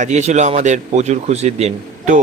আজকে ছিল আমাদের প্রচুর খুশির দিন। তো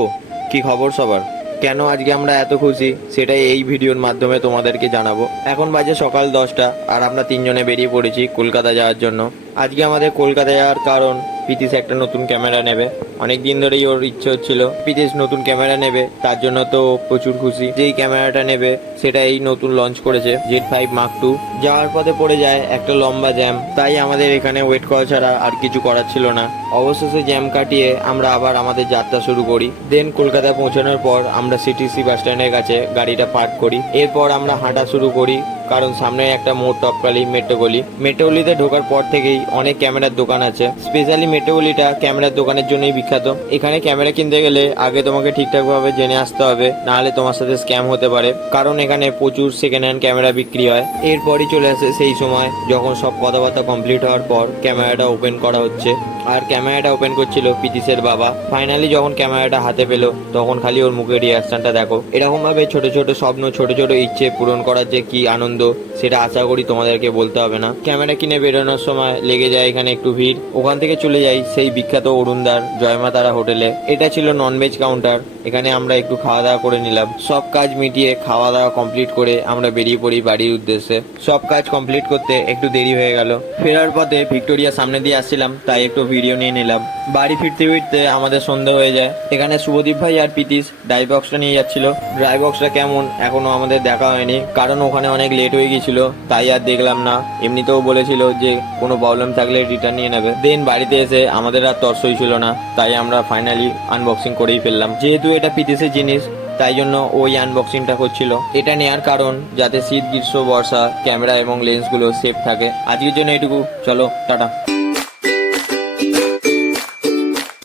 কি খবর সবার? কেন আজকে আমরা এত খুশি সেটাই এই ভিডিওর মাধ্যমে তোমাদেরকে জানাবো। এখন বাজে সকাল 10টা আর আমরা তিনজনে বেরিয়ে পড়েছি কলকাতা যাওয়ার জন্য। আজকে আমাদের কলকাতা যাওয়ার কারণ পিতিশ একটা নতুন ক্যামেরা নেবে। অনেক দিন ধরেই ওর ইচ্ছে হচ্ছিল পিতিশ নতুন ক্যামেরা নেবে, তার জন্য তো প্রচুর খুশি। যেই ক্যামেরাটা নেবে সেটা এই নতুন লঞ্চ করেছে Z5 Mark II। যাওয়ার পথে পড়ে যায় একটা লম্বা জ্যাম, তাই আমাদের এখানে ওয়েট করা ছাড়া আর কিছু করার ছিল না। অবশেষে জ্যাম কাটিয়ে আমরা আবার আমাদের যাত্রা শুরু করি। দেন কলকাতা পৌঁছানোর পর আমরা সিটিসি বাস স্ট্যান্ডের কাছে গাড়িটা পার্ক করি। এরপর আমরা হাঁটা শুরু করি, কারণ সামনে একটা মোড় টপকালি মেট্রোগলি। মেট্রোগলিতে ঢোকার পর থেকেই অনেক ক্যামেরার দোকান আছে। স্পেশালি মেট্রোগলিটা ক্যামেরার দোকানের জন্যই বিখ্যাত। এখানে ক্যামেরা কিনতে গেলে আগে তোমাকে ঠিকঠাক ভাবে জেনে আসতে হবে, নাহলে তোমার সাথে স্ক্যাম হতে পারে, কারণ এখানে প্রচুর সেকেন্ড হ্যান্ড ক্যামেরা বিক্রি হয়। এরপরই চলে আসে সেই সময় যখন সব কথাবার্তা কমপ্লিট হওয়ার পর ক্যামেরাটা ওপেন করা হচ্ছে। আর ক্যামেরাটা ওপেন করছিল পিতিশের বাবা। ফাইনালি যখন ক্যামেরাটা হাতে পেলো তখন খালি ওর মুখের রিয়াকশনটা দেখো। এরকম ভাবে ছোট ছোট স্বপ্ন, ছোট ছোট ইচ্ছে পূরণ করার যে কি আনন্দ সেটা আশা করি তোমাদেরকে বলতে হবে না। ক্যামেরা কিনে বেরোনোর সময় লেগে যায় এখানে একটু ভিড়। ওখান থেকে চলে যাই সেই বিখ্যাত অরুণদার জয়মা তারা হোটেলে। এটা ছিল ননভেজ কাউন্টার। এখানে আমরা একটু খাওয়া দাওয়া করে নিলাম। সব কাজ মিটিয়ে খাওয়া দাওয়া কমপ্লিট করে আমরা বেরিয়ে পড়ি বাড়ির উদ্দেশ্যে। সব কাজ কমপ্লিট করতে একটু দেরি হয়ে গেল। ফেরার পথে ভিক্টোরিয়া সামনে দিয়ে আসছিলাম, তাই একটু ভিডিও নিয়ে নিলাম। বাড়ি ফিরতে ফিরতে আমাদের সন্ধ্যা হয়ে যায়। এখানে শুভদীপ ভাই আর পিতিশ ড্রাই বক্সটা নিয়ে যাচ্ছিল। ড্রাই বক্সটা কেমন এখনো আমাদের দেখা হয়নি, কারণ ওখানে অনেক লেট হয়ে গিয়েছিল, তাই আর দেখলাম না। এমনিতেও বলেছিল যে কোনো প্রবলেম থাকলে রিটার্ন নিয়ে নেবে। দেন বাড়িতে এসে আমাদের আর তর্সই ছিল না, তাই আমরা ফাইনালি আনবক্সিং করেই ফেললাম। যেহেতু এটা পিতিশের জিনিস তাই জন্য ওই আনবক্সিংটা করছিল। এটা নেওয়ার কারণ যাতে শীত, গ্রীষ্ম, বর্ষা ক্যামেরা এবং লেন্সগুলো সেফ থাকে। আজকের জন্য এটুকু, চলো টাটা।